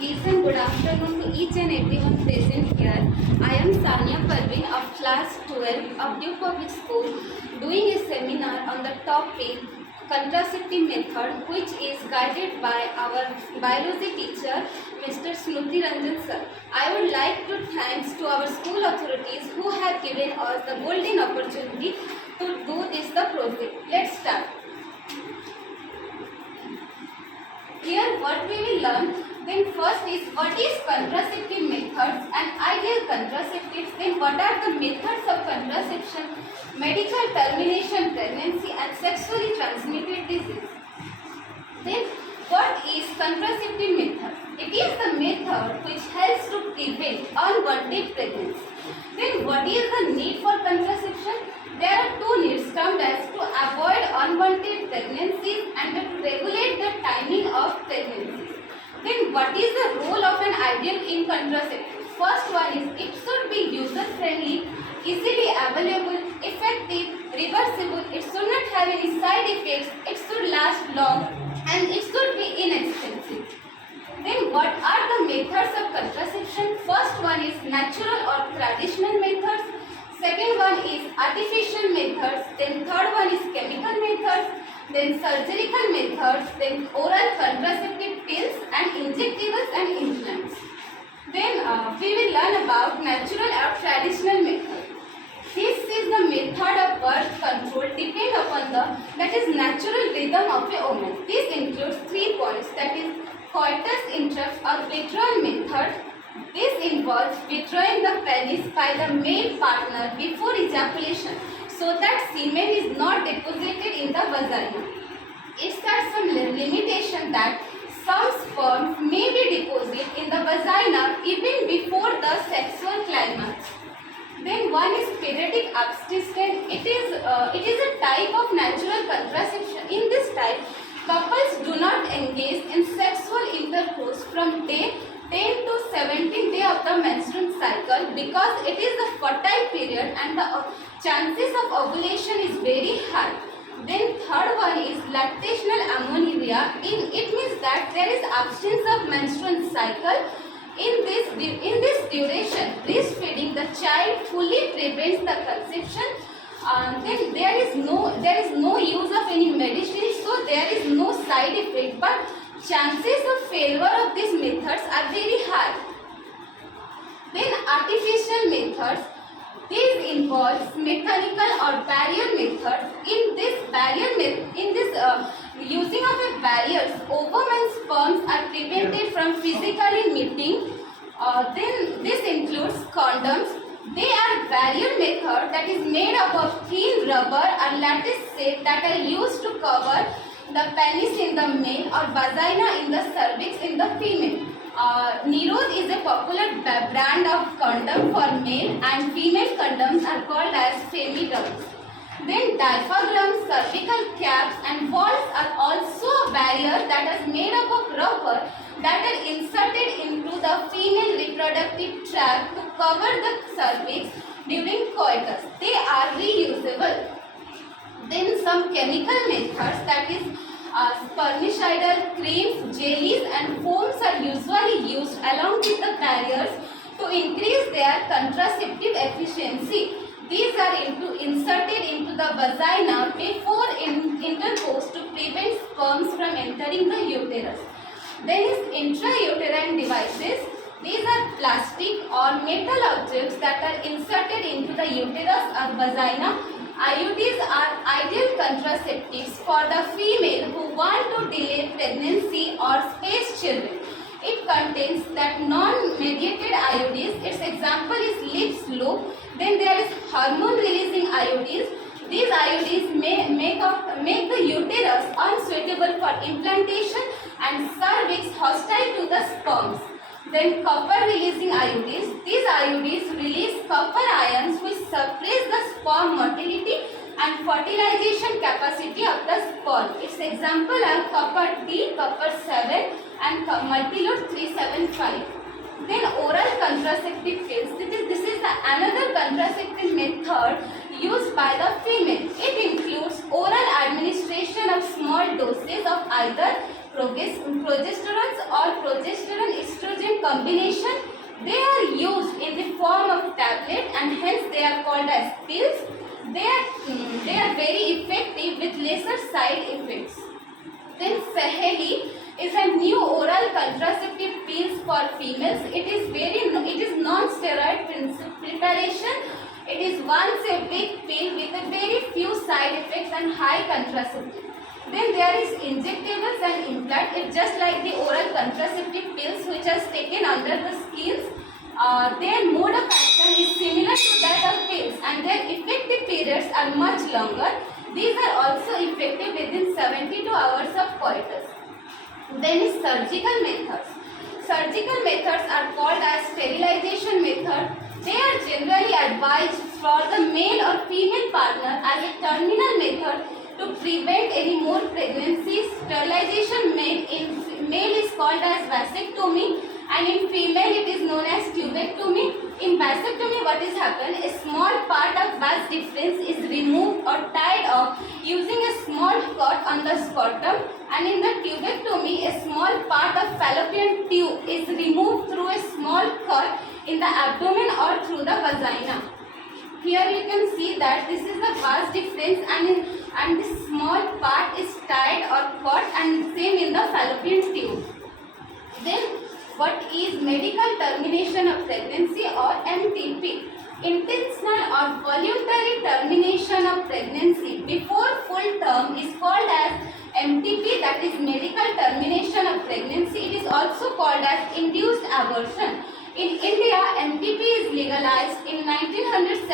Please and good afternoon to each and everyone present here. I am Sania Parveen of class 12 of Duke Public School doing a seminar on the topic contraceptive method, which is guided by our biology teacher Mr. Smruti Ranjan sir. I would like to thanks to our school authorities who have given us the golden opportunity to do this the project. Let's start. Here what we will learn, then first is what is contraceptive methods and ideal contraceptives, then what are the methods of contraception, medical termination pregnancy and sexually transmitted disease. Then what is contraceptive method? It is the method which helps to prevent unwanted pregnancy. Then what is the need for contraception? There are two needs termed as to avoid unwanted pregnancies and to regulate the timing of pregnancies. Then what is the role of an ideal in contraceptive? First one is it should be user friendly, easily available, effective, reversible, it should not have any side effects, it should last long and it should be inexpensive. Then what are the methods of contraception? First one is natural or traditional methods. Second one is artificial methods, then third one is chemical methods, then surgical methods, then oral contraceptive pills and injectables and implants. Then we will learn about natural or traditional method. This is the method of birth control depend upon the natural rhythm of a woman. This includes 3 points, that is coitus interruptus or withdrawal method. This involves withdrawing the penis by the male partner before ejaculation so that semen is not deposited in the vagina. It has some limitation that some sperm may be deposited in the vagina even before the sexual climax. Then one is periodic abstinence. It is a type of natural contraception. In this type, couples do not engage in sexual intercourse from day 10 to 17th day of the menstrual cycle because it is the fertile period and the chances of ovulation is very high. Then third one is lactational amenorrhea. It means that there is absence of menstrual cycle. In this duration, breastfeeding the child fully prevents the conception. Then there is no use of any medicine, so there is no side effect. But chances of failure of these methods are very high. Then artificial methods. These involves mechanical or barrier methods. In this using of a barriers, ovum and sperms are prevented from physically meeting. Then this includes condoms. They are barrier method that is made up of thin rubber or lattice set that are used to cover the penis in the male or vagina in the cervix in the female. Nirod is a popular brand of condom for male and female condoms are called as femidoms. Then diaphragms, cervical caps and walls are also a barrier that is made up of rubber that are inserted into the female reproductive tract to cover the cervix during coitus. They are reusable. Then some chemical methods, that is spermicidal creams, jellies and foams are usually used along with the barriers to increase their contraceptive efficiency. These are inserted into the vagina before intercourse to prevent sperms from entering the uterus. Then is intrauterine devices. These are plastic or metal objects that are inserted into the uterus or vagina. IUDs are ideal contraceptives for the female who want to delay pregnancy or space children. It contains that non-mediated IUDs. Its example is lips loop. Then there is hormone-releasing IUDs. These IUDs make the uterus unsuitable for implantation and cervix hostile to the sperms. Then copper-releasing IUDs. These IUDs release copper ions which suppress the sperm motility and fertilization capacity of the sperm. Its example are copper T, copper 7 and multilode 375. Then oral contraceptive pills. This is another contraceptive method used by the female. It includes oral administration of small doses of either progesterone or progesterone estrogen combination. They are used in the form of tablet and hence they are called as pills. They are very effective with lesser side effects. Then Saheli is a new oral contraceptive pills for females. It is non-steroid preparation. It is once a week pill with a very few side effects and high contraceptive. Then there is injectables and implant. It's just like the oral contraceptive pills which are taken under the skins. Their mode of action is similar to that of pills and their effective periods are much longer. These are also effective within 72 hours of coitus. Then is surgical methods. Surgical methods are called as sterilization method. They are generally advised for the male or female partner as a terminal method to prevent any more pregnancies. Sterilization in male is called as vasectomy and in female it is known as tubectomy. In vasectomy what is happened, a small part of vas deferens is removed or tied off using a small cord on the scrotum, and in the tubectomy a small part of fallopian tube is removed through a small cord in the abdomen or through the vagina. Here you can see that this is the vas deferens and this small part is tied or caught and same in the fallopian tube. Then what is medical termination of pregnancy or MTP? Intentional or voluntary termination of pregnancy before full term is called as MTP, that is medical termination of pregnancy. It is also called as induced abortion. In India, MTP is legalized in 1907.